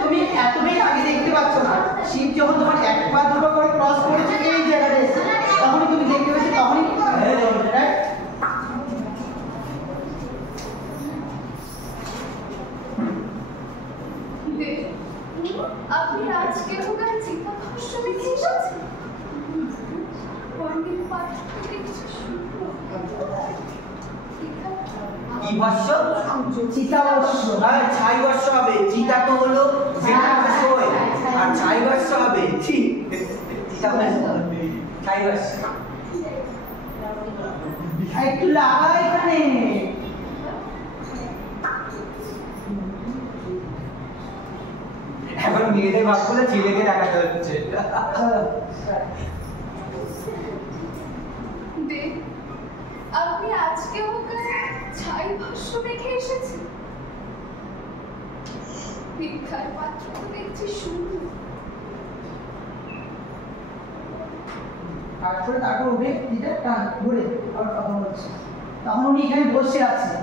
তুমি এতটাই আগে দেখতে পাচ্ছ না, শিব যখন তোমার একবার দুটো করে ক্রস করেছে এই জায়গাটা এসে তখনই তুমি দেখতে পেয়েছো, তখনই আপনি আজকে ওখানে চিন্তা ভাষ্য লিখে এসেছেন। পণ্ডিত পাঠ থেকে কিছু শুনবো। কি ভাষ্য? চিতা ভাষ্য। আর ছাই ভাষ্য হবে। চিতা তো হলো যেটা ভাষ্য হয়, আর ছাই ভাষ্য হবে চিতা ভাষ্য হবে, ছাই ভাষ্য। একটু লাগা এখানে। এখন মেয়েদের ভাবগুলো ছেলেকে দেখাতে হচ্ছে। আপনি আজকে ওখানে ছাই ভাষ্য লিখে এসেছেন। ভিক্ষার পাত্র তো দেখছি সুন্দর। তারপরে উঠে দিতে টান ঘুরে আবার কথা বলছে, তখন উনি এখানে বসে আছে।